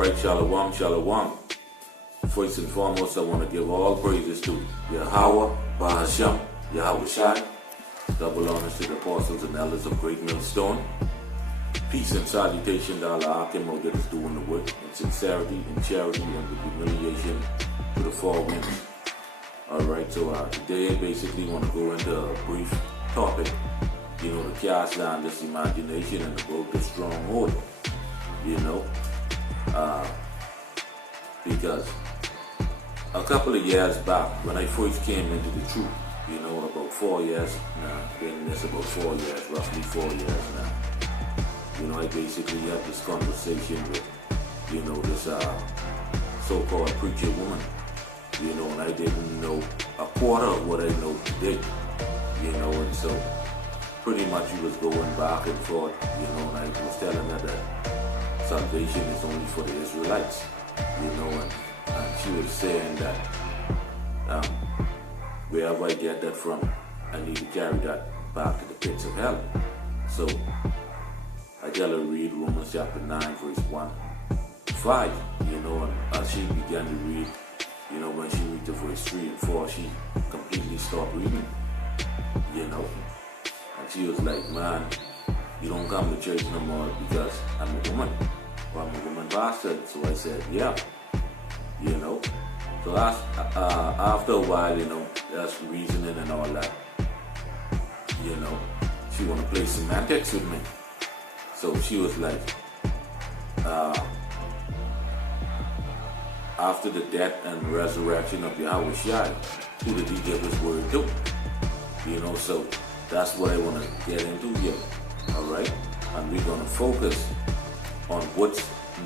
Alright, shalom, shalom. First and foremost, I want to give all praises to Yahweh, Bahasham, Yahweh Shai. Double honors to the apostles and elders of Great Millstone. Peace and salutation to Allah Akim that is doing the work in sincerity, in charity, and with humiliation to the four winds. Alright, so today basically want to go into a brief topic, to cast down this imagination and about the stronghold, because a couple of years back when I first came into the truth, about 4 years now, been this about 4 years, roughly 4 years now, I basically had this conversation with, this so-called preacher woman, and I didn't know a quarter of what I know today, and so pretty much we was going back and forth, and I was telling her that salvation is only for the Israelites, and she was saying that wherever I get that from, I need to carry that back to the pits of hell. So I tell her read Romans chapter 9 verse 1 to 5, and as she began to read, when she reached to verse 3 and 4, she completely stopped reading, and she was like, man, you don't come to church no more because I'm a woman, or I'm a woman bastard. So I said, yeah, so after a while, that's reasoning and all that, she want to play semantics with me. So she was like, after the death and resurrection of Yahweh Shai, who did he give his word to? So that's what I want to get into here, alright? And we're going to focus on what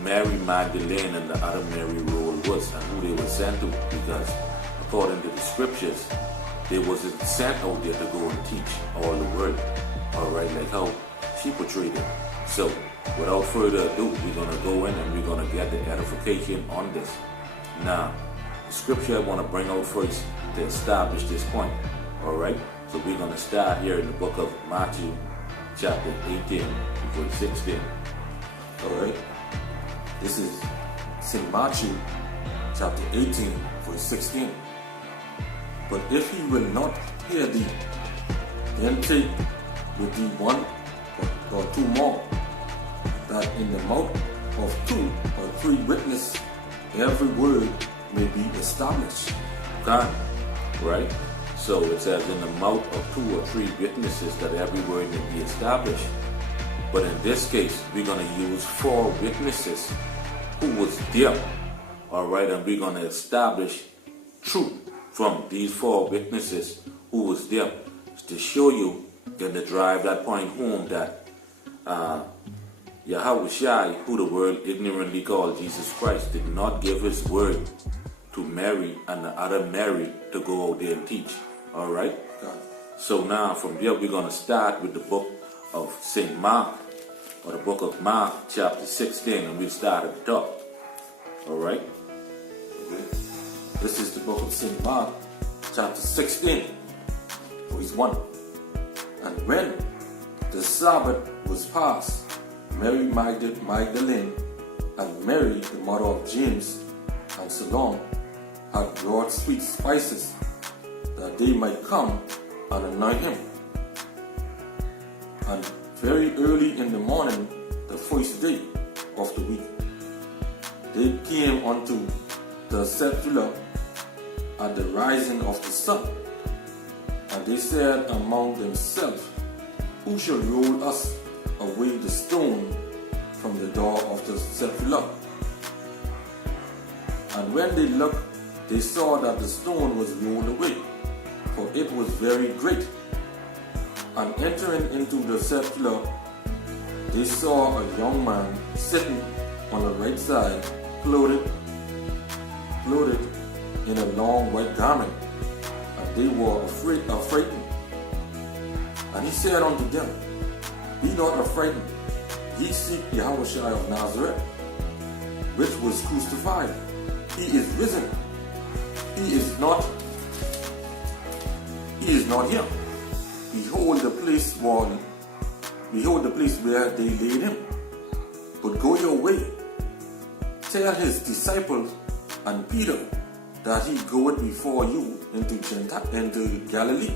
Mary Magdalene and the other Mary role was and who they were sent to, because according to the scriptures, they wasn't sent out there to go and teach all the word, alright, like how she portrayed it. So without further ado, we're going to go in and we're going to get the edification on this. Now, the scripture I want to bring out first to establish this point, alright? So we're going to start here in the book of Matthew, chapter 18, verse 16. Alright? This is St. Matthew, chapter 18, verse 16. But if he will not hear thee, then take with thee one or two more, that in the mouth of 2 or 3 witnesses every word may be established. God, right? So it says in the mouth of 2 or 3 witnesses that every word may be established. But in this case, we're going to use 4 witnesses who was there, all right? And we're going to establish truth from these 4 witnesses who was there to show you and to drive that point home that Yahweh Shai, who the world ignorantly called Jesus Christ, did not give his word to Mary and the other Mary to go out there and teach. All right? So now from there we're going to start with the book of St. Mark, or the book of Mark chapter 16, and we'll start at the top. All right? Okay. This is the book of St. Mark chapter 16, verse 1. And when the Sabbath was past, Mary Magdalene and Mary, the mother of James and Salome, had brought sweet spices, that they might come and anoint him. And very early in the morning, the first day of the week, they came unto the sepulchre at the rising of the sun. And they said among themselves, who shall roll us away the stone from the door of the sepulchre? And when they looked, they saw that the stone was rolled away, for it was very great. And entering into the sepulchre, they saw a young man sitting on the right side, clothed in a long white garment, and they were affrighted. And he said unto them, be not affrighted, ye seek Yahweh Shai of Nazareth, which was crucified. He is risen. He is not here. Behold the place where they laid him. But go your way, tell his disciples and Peter that he goeth before you into Galilee.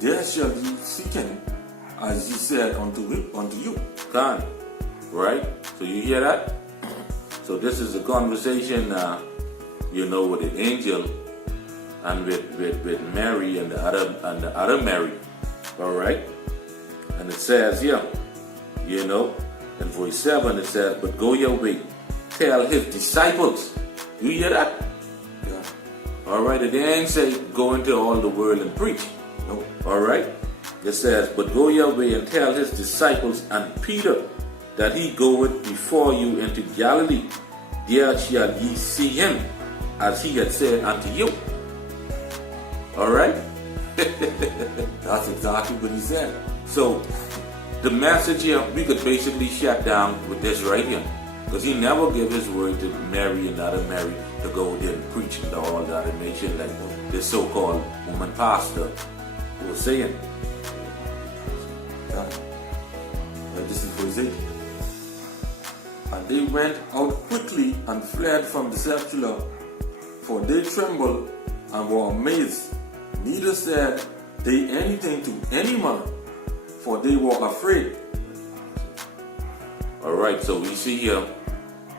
There shall ye seek him, as he said unto you. Gone. Right? So you hear that? So this is a conversation, with the angel and with Mary and the other Mary. All right? And it says here, in verse 7 it says, but go your way, tell his disciples. You hear that? Yeah. All right? It ain't say go into all the world and preach. No. All right? It says, but go your way and tell his disciples and Peter that he goeth before you into Galilee. There shall ye see him, as he had said unto you. All right? That's exactly what he said. So, the message here, we could basically shut down with this right here. Because he never gave his word to Mary and other Mary to go there and preach into all the other nation like this so-called woman pastor was saying. Yeah. And this is verse 8. And they went out quickly and fled from the sepulchre, for they trembled and were amazed. Neither said they anything to any man, for they were afraid. Alright, so we see here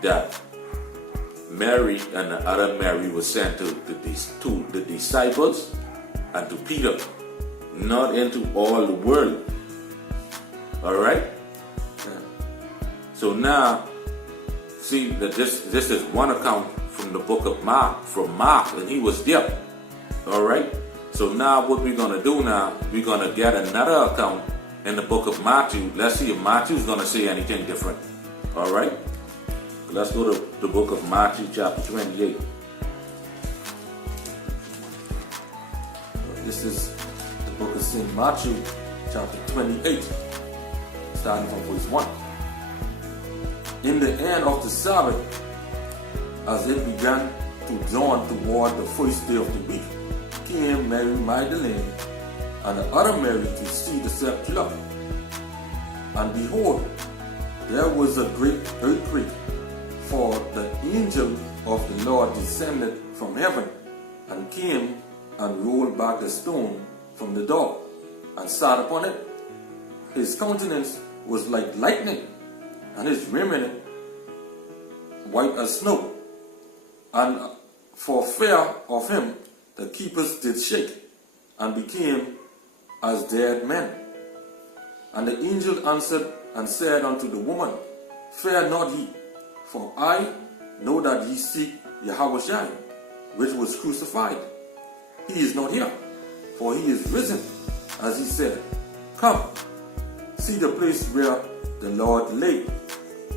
that Mary and the other Mary was sent to the disciples and to Peter, not into all the world. Alright? Yeah. So now, see that this is one account from the book of Mark, from Mark, and he was there. Alright? So now what we're going to do now, we're going to get another account in the book of Matthew. Let's see if Matthew's going to say anything different. Alright? Let's go to the book of Matthew chapter 28. This is the book of St. Matthew chapter 28, starting from verse 1. In the end of the Sabbath, as it began to dawn toward the first day of the week, came Mary Magdalene and the other Mary to see the sepulchre. And behold, there was a great earthquake, for the angel of the Lord descended from heaven and came and rolled back the stone from the door and sat upon it. His countenance was like lightning, and his raiment white as snow. And for fear of him, the keepers did shake, and became as dead men. And the angel answered and said unto the woman, Fear not ye, for I know that ye seek Yahushua, which was crucified. He is not here, for he is risen, as he said. Come, see the place where the Lord lay,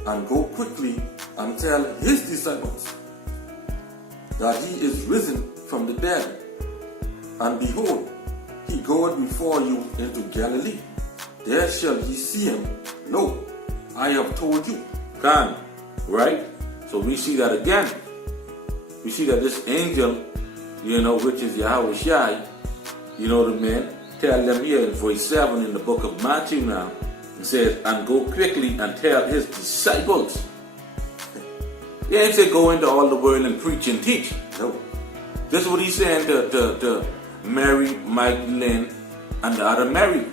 and go quickly and tell his disciples that he is risen from the dead. And behold, he goeth before you into Galilee. There shall ye see him. Lo, I have told you. Can, right? So we see that again. We see that this angel, which is Yahushua, the man, tell them here in verse 7 in the book of Matthew now, and says, and go quickly and tell his disciples. He ain't say go into all the world and preach and teach. No. This is what he's saying to Mary Magdalene and the other Mary.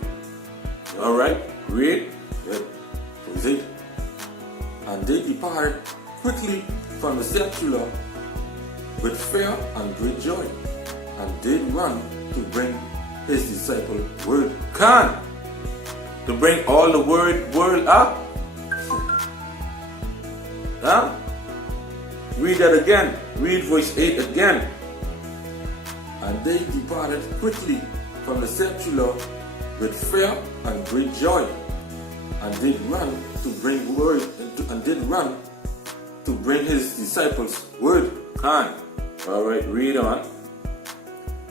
All right, read. Verse 8. And they departed quickly from the sepulchre with fear and great joy, and did run to bring his disciple word. Can to bring all the world up. Huh? Read that again. Read verse 8 again. And they departed quickly from the sepulchre with fear and great joy, and did run to bring word, and did run to bring his disciples word. Can. All right, read on.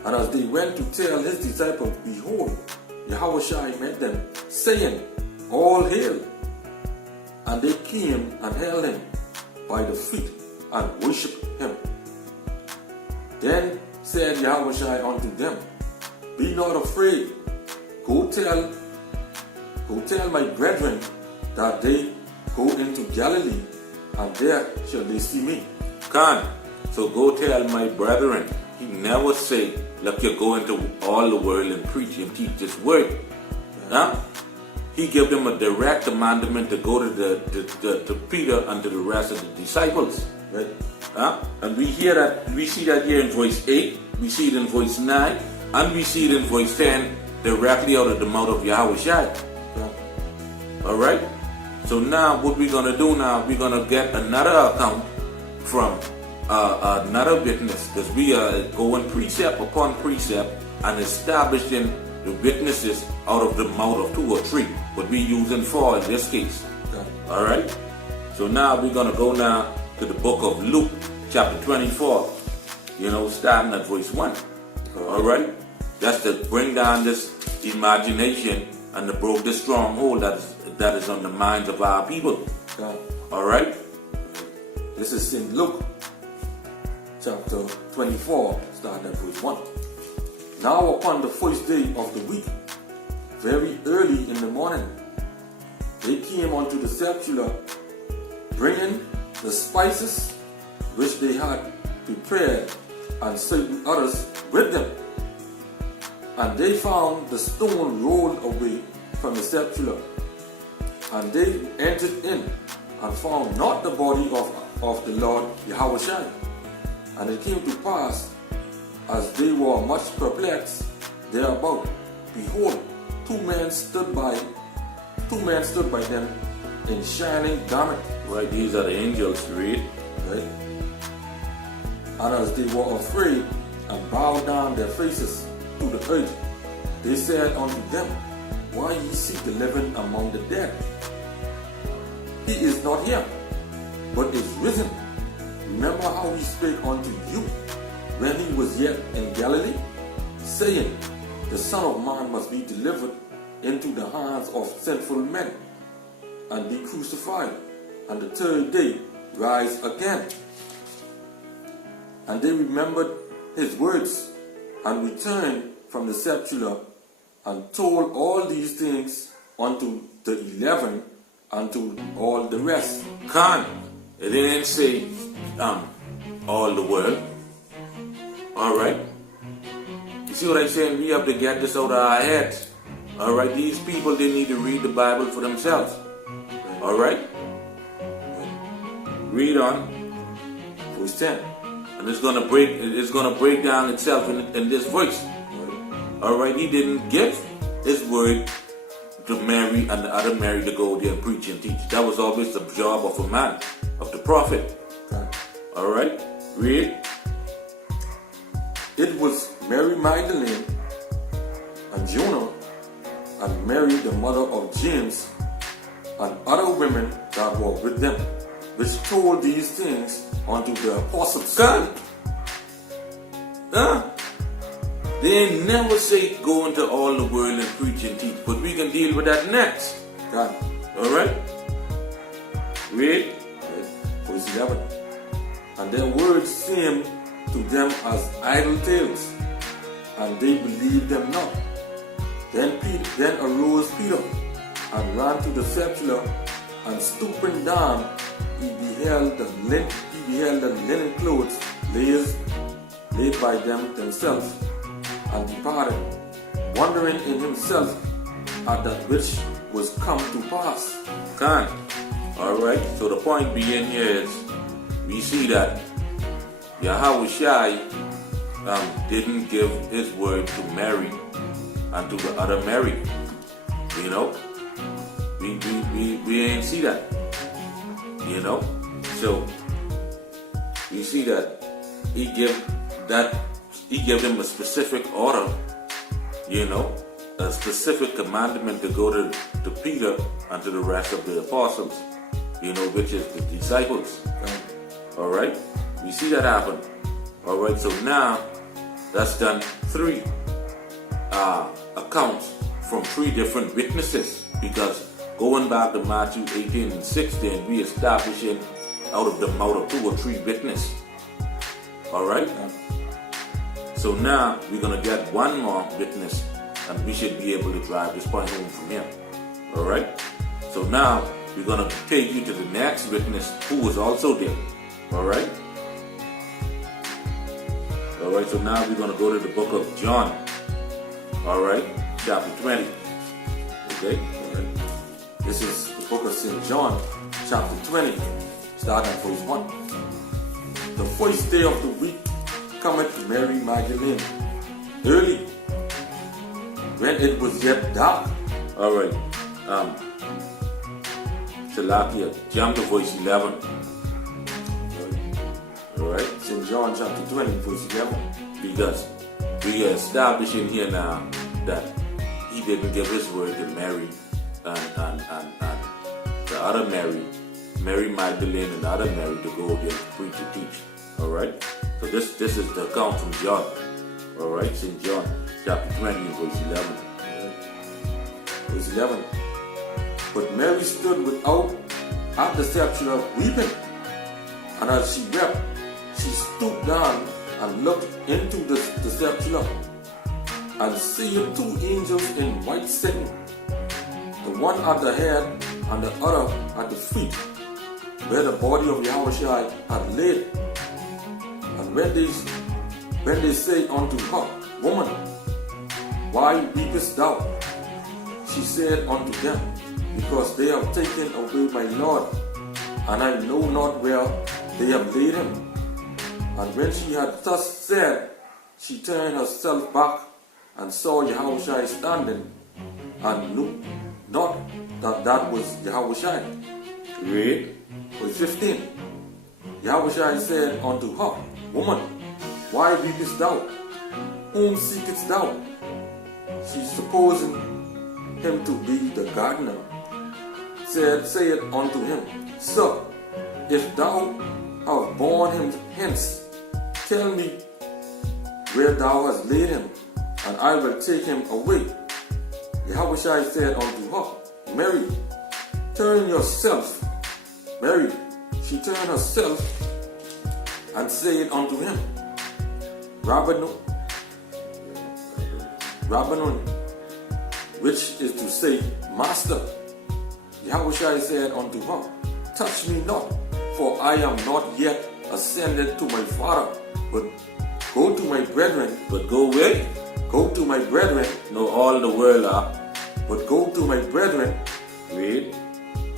And as they went to tell his disciples, behold, Yahushua met them, saying, All hail! And they came and held him by the feet and worshipped him. Then said Yahushua unto them, Be not afraid. Go tell my brethren that they go into Galilee, and there shall they see me. Khan, so go tell my brethren. He never say, look, you go into all the world and preach and teach this word. Huh? He gave them a direct commandment to go to Peter and to the rest of the disciples. Right? And we see that here in verse 8, we see it in verse 9, and we see it in verse 10, directly out of the mouth of Yahushua. Yeah. Alright? So now what we're going to do now, we're going to get another account from another witness, because we are going precept upon precept and establishing the witnesses out of the mouth of 2 or 3, but we're using 4 in this case. Yeah. Alright? So now we're going to go now to the book of Luke, chapter 24, starting at verse 1. Alright? That's to bring down this imagination and to break the stronghold that is on the minds of our people. Yeah. Alright? This is in Luke, chapter 24, starting at verse 1. Now upon the first day of the week, very early in the morning, they came unto the sepulchre, bringing the spices which they had prepared, and certain others with them. And they found the stone rolled away from the sepulchre. And they entered in, and found not the body of the Lord Yahushua. And it came to pass, as they were much perplexed thereabout, behold, two men stood by them in shining garment. Right, these are the angels, read. Right? And as they were afraid and bowed down their faces to the earth, they said unto them, Why ye seek the living among the dead? He is not here, but is risen. Remember how he spake unto you when he was yet in Galilee, saying, The Son of Man must be delivered into the hands of sinful men, and be crucified, and the third day rise again. And they remembered his words, and returned from the sepulchre, and told all these things unto the 11, and to all the rest. Khan, it didn't say all the world. Alright? You see what I'm saying? We have to get this out of our heads. Alright? These people, they need to read the Bible for themselves. Alright? Read on. Verse 10. And it's gonna break down itself in this verse. Alright? He didn't give his word to Mary and the other Mary to go there and preach and teach. That was always the job of a man, of the prophet. Alright? Read. It was Mary Magdalene and Jonah and Mary the mother of James and other women that were with them, which told these things unto the apostles. God. Huh? They ain't never say go into all the world and preach and teach, but we can deal with that next. God. Alright? Read. Verse 11. And their words seemed to them as idle tales, and they believed them not. Then arose Peter, and ran to the sepulchre, and stooping down, he beheld the linen clothes laid by them themselves, and departed, wondering in himself at that which was come to pass. Khan. Alright, so the point being here is we see that Yahushua didn't give his word to Mary and to the other Mary. You know? We ain't see that. You know? So we see that he gave them a specific order, you know, a specific commandment to go to Peter and to the rest of the apostles, you know, which is the disciples. Alright? We see that happen. Alright, so now that's done 3 accounts from 3 different witnesses, because going back to Matthew 18 and 16, we establishing out of the mouth of 2 or 3 witnesses. Alright? So now we're going to get one more witness, and we should be able to drive this point home from here. Alright? So now we're going to take you to the next witness who was also there. Alright? Alright, so now we're going to go to the book of John. Alright, chapter 20. Okay? Alright. This is the book of St. John, chapter 20, starting at verse 1. The first day of the week cometh Mary Magdalene, early, when it was yet dark. Alright. Salakia, jump to verse 11. Alright. St. John chapter 20, verse 11. Because we are establishing here now that he didn't give his word to Mary and the other Mary, Mary Magdalene and the other Mary to go there to preach and teach. Alright? So this is the account from John. Alright, St. John chapter 20 verse 11. Verse 11. But Mary stood without at the sepulchre weeping. And as she wept, she stooped down and looked into the sepulchre, and seeing two angels in white sitting, the one at the head and the other at the feet, where the body of Yahushua had laid. And when they say unto her, Woman, why weepest thou? She said unto them, Because they have taken away my Lord, and I know not where they have laid him. And when she had thus said, she turned herself back and saw Yahushua standing, and knew not that was Yahushua. Read. Verse 15. Yahushua said unto her, Woman, why weepest thou? Whom seekest thou? She, supposing him to be the gardener, said unto him, Sir, if thou have borne him hence, tell me where thou hast laid him, and I will take him away. Yahushua said unto her, Mary, turn yourself. Mary, she turned herself and said unto him, Rabbanon, which is to say, Master. Yahushua said unto her, Touch me not, for I am not yet ascended to my Father, but go to my brethren. But go where? Go to my brethren. No, all the world are. But go to my brethren. Read.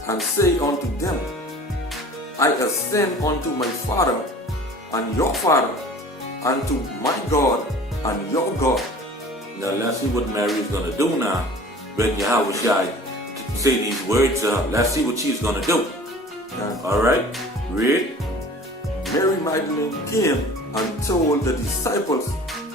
And say unto them, I ascend unto my Father and your Father, unto my God and your God. Now let's see what Mary is going to do now when Yahushua say these words to her. Let's see what she's going to do. Alright? Read. Mary Magdalene came and told the disciples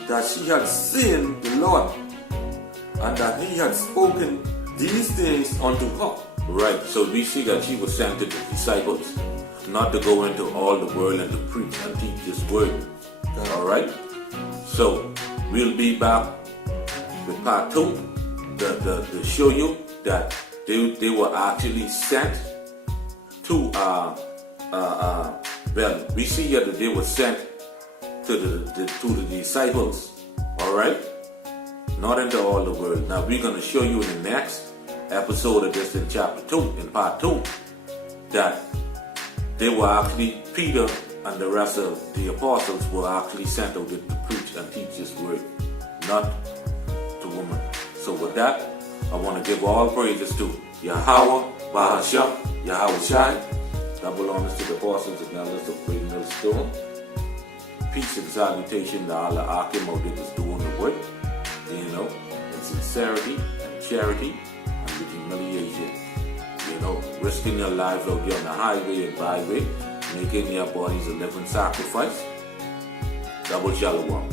that she had seen the Lord, and that he had spoken these things unto her. Right, so we see that she was sent to the disciples, not to go into all the world and to preach and teach this word. Alright? So, we'll be back with part 2 to show you that they were actually sent to, well, we see here that they were sent to the disciples. Alright? Not into all the world. Now, we're going to show you in the next episode of this in chapter 2, in part 2, that they were actually, Peter and the rest of the apostles were actually sent out to preach and teach this word, not to women. So with that, I want to give all praises to Yahweh, Bahasham, Yahushai. Double honors to the apostles and elders of Great Millstone. Peace and salutation to all the Akim out there that's doing the work, you know, in sincerity and charity and with humiliation. You know, risking your lives out there on the highway and byway, making your bodies a living sacrifice. Double shalom.